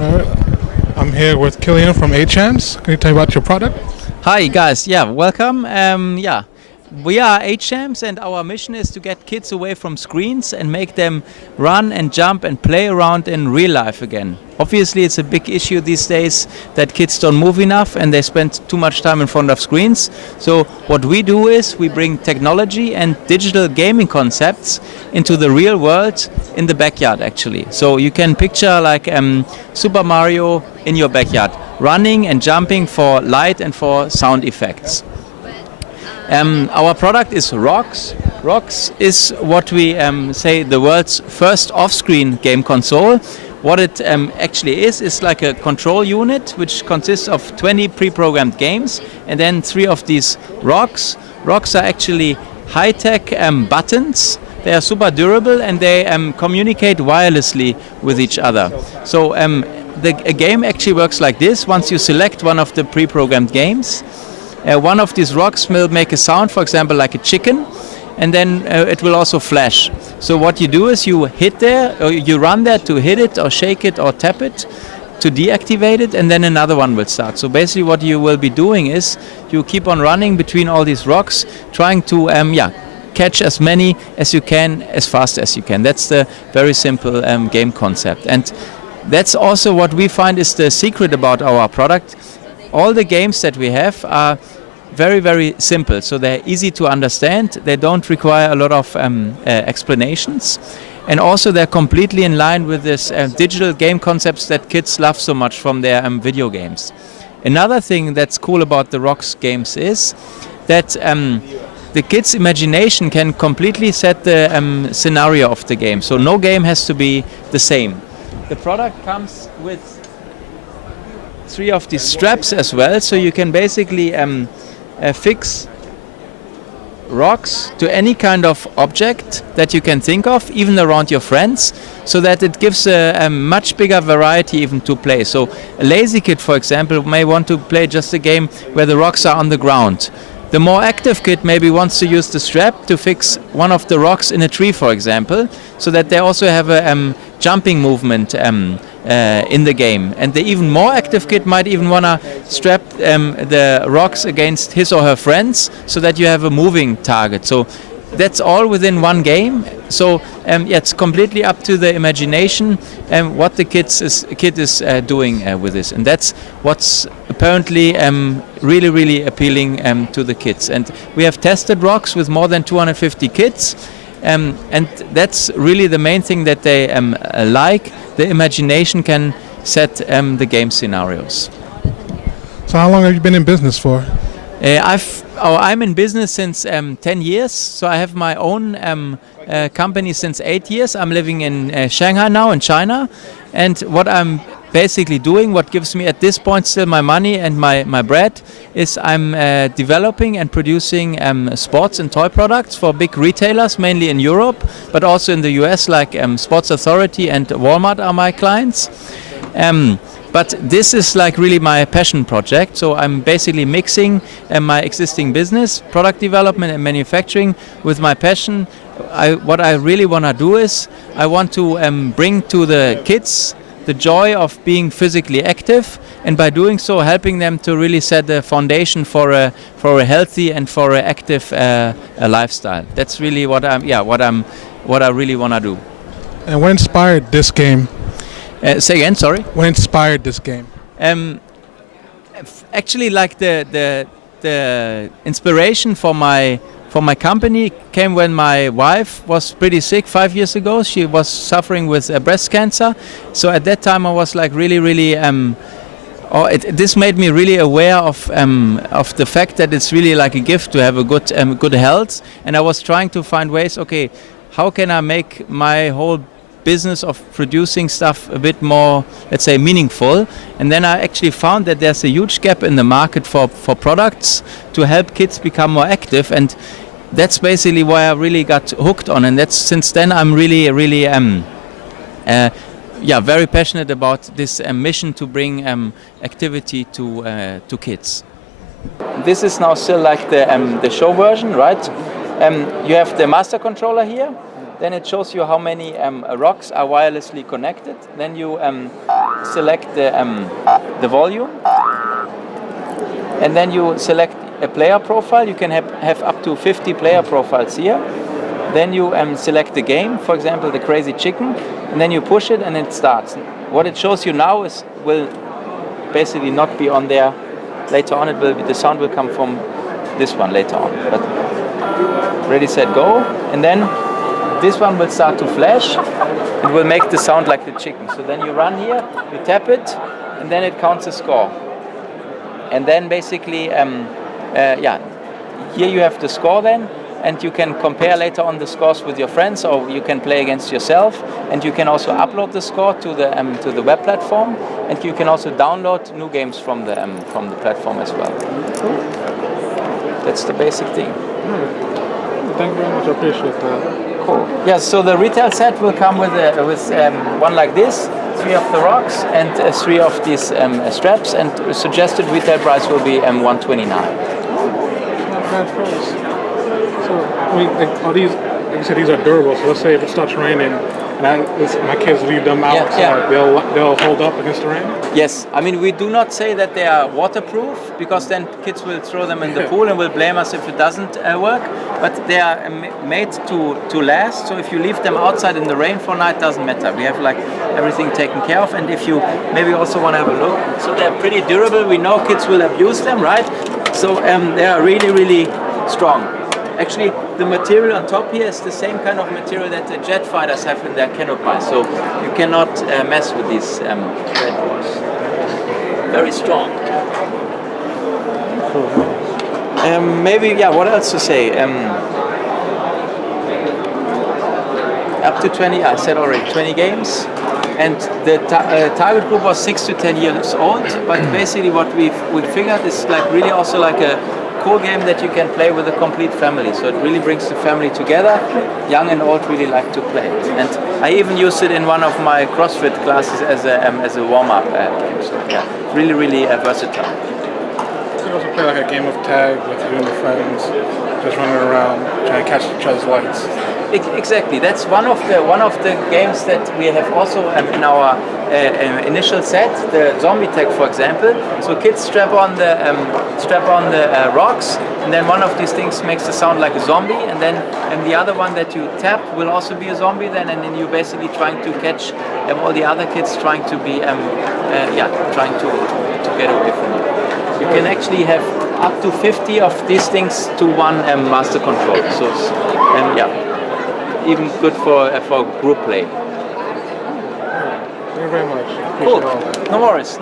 I'm here with Killian from HAMS. Can you tell me about your product? Hi guys, welcome. We are HAMS and our mission is to get kids away from screens and make them run and jump and play around in real life again. Obviously it's a big issue these days that kids don't move enough and they spend too much time in front of screens. So what we do is we bring technology and digital gaming concepts into the real world in the backyard actually. So you can picture like Super Mario in your backyard, running and jumping for light and for sound effects. Our product is ROX. ROX is what we say the world's first off-screen game console. What it actually is like a control unit which consists of 20 pre-programmed games and then 3 of these ROX. ROX are actually high-tech buttons. They are super durable and they communicate wirelessly with each other. So a game actually works like this. Once you select one of the pre-programmed games, one of these ROX will make a sound, for example, like a chicken, and then it will also flash. So what you do is you hit there, or you run there to hit it, or shake it, or tap it to deactivate it, and then another one will start. So basically what you will be doing is you keep on running between all these ROX, trying to catch as many as you can, as fast as you can. That's the very simple game concept. And that's also what we find is the secret about our product. All the games that we have are very, very simple, so they're easy to understand. They don't require a lot of explanations. And also they're completely in line with this digital game concepts that kids love so much from their video games. Another thing that's cool about the ROX games is that the kids' imagination can completely set the scenario of the game. So no game has to be the same. The product comes with 3 of these straps as well, so you can basically fix ROX to any kind of object that you can think of, even around your friends, so that it gives a much bigger variety even to play. So a lazy kid, for example, may want to play just a game where the ROX are on the ground. The more active kid maybe wants to use the strap to fix one of the ROX in a tree, for example, so that they also have a jumping movement in the game. And the even more active kid might even want to strap the ROX against his or her friends so that you have a moving target. So that's all within one game. So it's completely up to the imagination and what the kid is doing with this. And that's what's apparently really, really appealing to the kids. And we have tested ROX with more than 250 kids. And that's really the main thing that they like. The imagination can set the game scenarios. So how long have you been in business for? I'm in business since 10 years, so I have my own company since 8 years. I'm living in Shanghai now, in China, and what I'm basically doing, what gives me at this point still my money and my bread, is I'm developing and producing sports and toy products for big retailers, mainly in Europe, but also in the US, like Sports Authority and Walmart are my clients. But this is like really my passion project, so I'm basically mixing my existing business, product development and manufacturing with my passion. What I really want to do is I want to bring to the kids the joy of being physically active, and by doing so helping them to really set the foundation for a healthy and for an active lifestyle. That's really what I really want to do. And what inspired this game? Say again, sorry? What inspired this game? Actually, like the inspiration for my company came when my wife was pretty sick 5 years ago. She was suffering with breast cancer. So at that time I was like really this made me really aware of the fact that it's really like a gift to have a good health. And I was trying to find ways, okay, how can I make my whole business of producing stuff a bit more, let's say, meaningful. And then I actually found that there's a huge gap in the market for products to help kids become more active, and that's basically why I really got hooked on. And that's since then I'm really very passionate about this mission to bring activity to kids. This is now still like the show version, right? You have the master controller here. Then it shows you how many ROX are wirelessly connected. Then you select the volume, and then you select a player profile. You can have up to 50 player profiles here. Then you select the game, for example, the Crazy Chicken, and then you push it and it starts. What it shows you now will basically not be on there later on. The sound will come from this one later on. But ready, set, go, and then this one will start to flash. It will make the sound like the chicken. So then you run here, you tap it, and then it counts the score. And then basically, here you have the score then, and you can compare later on the scores with your friends, or you can play against yourself, and you can also upload the score to the web platform, and you can also download new games from the platform as well. That's the basic thing. Thank you very much. I appreciate that. Cool. Yeah. So the retail set will come with one like this, 3 of the rocks, and 3 of these straps, and suggested retail price will be $129. Not bad price. So, are these? Like you said, these are durable. So let's say if it starts raining, and my kids leave them outside, they'll hold up against the rain. Yes, I mean we do not say that they are waterproof, because then kids will throw them in the pool and will blame us if it doesn't work. But they are made to last. So if you leave them outside in the rain for a night, doesn't matter. We have like everything taken care of. And if you maybe also want to have a look, so they're pretty durable. We know kids will abuse them, right? So they are really, really strong. Actually, the material on top here is the same kind of material that the jet fighters have in their canopy. So you cannot mess with these red balls. Very strong. Maybe, what else to say? Up to 20, I said already, 20 games. And the target group was 6 to 10 years old. But basically what we figured is like really also like a cool game that you can play with a complete family. So it really brings the family together. Young and old really like to play it. And I even used it in one of my CrossFit classes as a warm-up game. So yeah, really, really versatile. So you also play like a game of tag with you and your friends, just running around trying to catch each other's lights. Exactly. That's one of the games that we have also in our initial set, the zombie tag, for example. So kids strap on the rocks, and then one of these things makes the sound like a zombie, and the other one that you tap will also be a zombie. And then you're basically trying to catch all the other kids trying to be trying to get away from you. You can actually have up to 50 of these things to one master control. So even good for group play. Thank you very much. Cool. No worries.